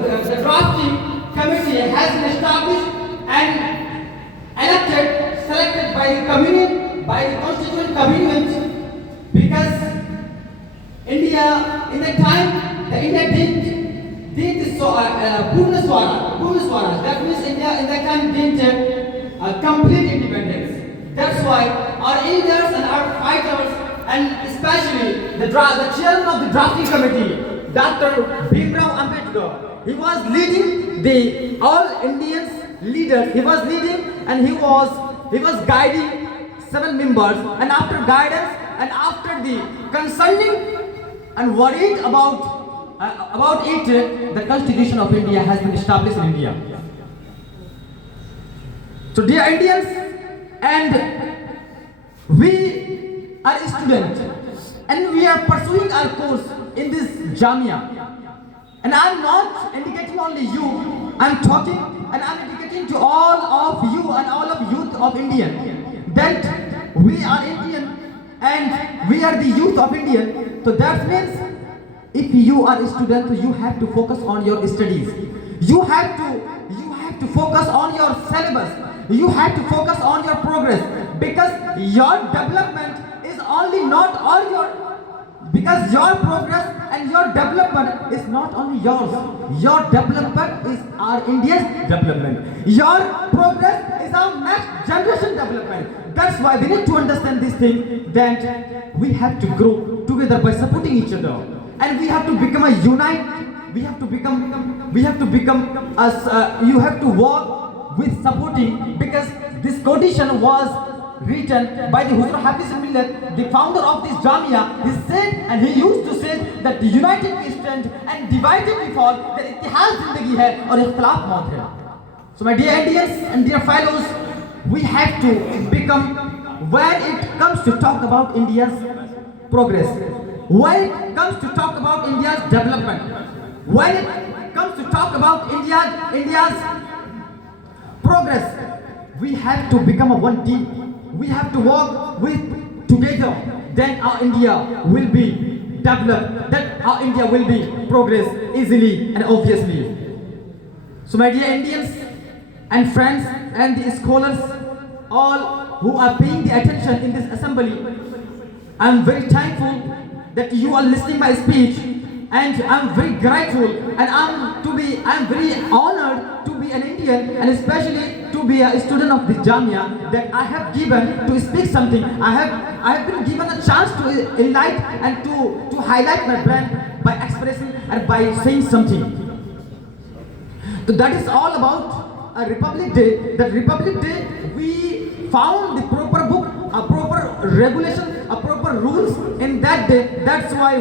the drafting committee has been established and elected, selected by the communion, by the constituent commitment, because India, in that time, the India did Purna Swaraj. That means India in that time didn't complete independence. That's why our leaders and our fighters, and especially the chairman of the drafting committee, Dr. Bhimrao Ambedkar, he was leading the all Indians leaders. He was leading and he was guiding 7 members. And after guidance and after the concerning and worried about it, the Constitution of India has been established in India. So dear Indians, and we are students and we are pursuing our course in this Jamia. And I am not indicating only you, I am talking and I am indicating to all of you and all of youth of India that we are Indian and we are the youth of India. So that means if you are a student, you have to focus on your studies. You have to focus on your syllabus. You have to focus on your progress, because your development is only not all your, because your progress and your development is not only yours. Your development is our India's development. Your progress is our next generation development. That's why we need to understand this thing, that we have to grow together by supporting each other. And we have to become a unite. You have to work with supporting, because this condition was written by the Huzur Hafiz Millat, the founder of this Jamia. He said, and he used to say, that the united we stand and divided we fall, that इतिहास जिंदगी है और इख्तिलाफ मौत है. So my dear Indians and dear fellows, we have to become, when it comes to talk about India's progress, when it comes to talk about India's development, when it comes to talk about India's progress, we have to become a one team. We have to work with together. Then our India will be developed. Then our India will be progress easily and obviously. So my dear Indians and friends and the scholars, all who are paying the attention in this assembly, I am very thankful that you are listening my speech, and I am very grateful, and I am very honored to be an Indian, and especially to be a student of this Jamia, that I have given to speak something. I have been given a chance to enlighten and to highlight my brand by expressing and by saying something. So that is all about a Republic Day. That Republic Day, we found the proper book, a proper regulation, a proper rules in that day. That's why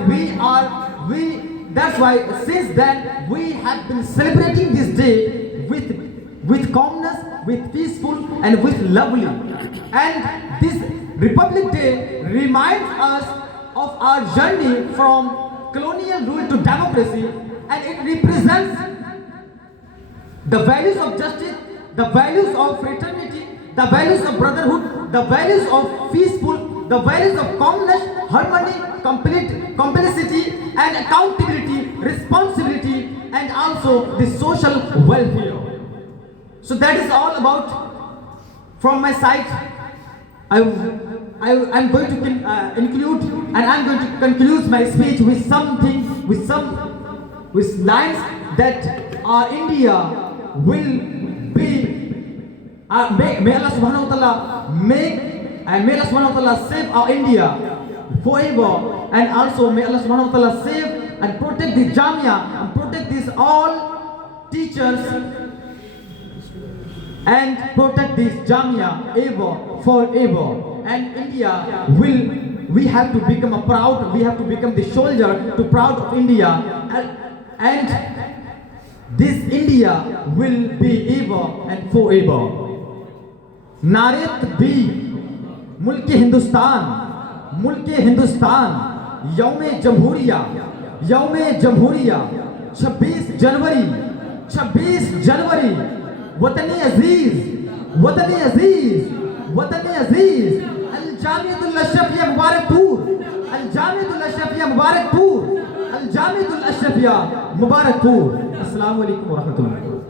since then we have been celebrating this day with calmness, with peaceful and with lovely. And this Republic Day reminds us of our journey from colonial rule to democracy, and it represents the values of justice, the values of fraternity, the values of brotherhood, the values of peaceful, the values of calmness, harmony, complicity and accountability, responsibility, and also the social welfare. So that is all about from my side. I'm going to include, and I'm going to conclude my speech with something, with lines that our India will be. May Allah Subhanahu wa Taala may Allah Subhanahu wa Taala save our India forever, and also may Allah Subhanahu wa Taala save and protect the Jamia and protect these all teachers and protect this Jamia ever, forever. And India we have to become we have to become the soldier to proud of India, and this India will be ever and forever. नारे तकबीर मुल्क हिंदुस्तान यौमे जमहूरिया 26 जनवरी वतन अजीज अल Jamiatul Ashrafia Mubarakpur Assalamu alaikum wa rahmatullah.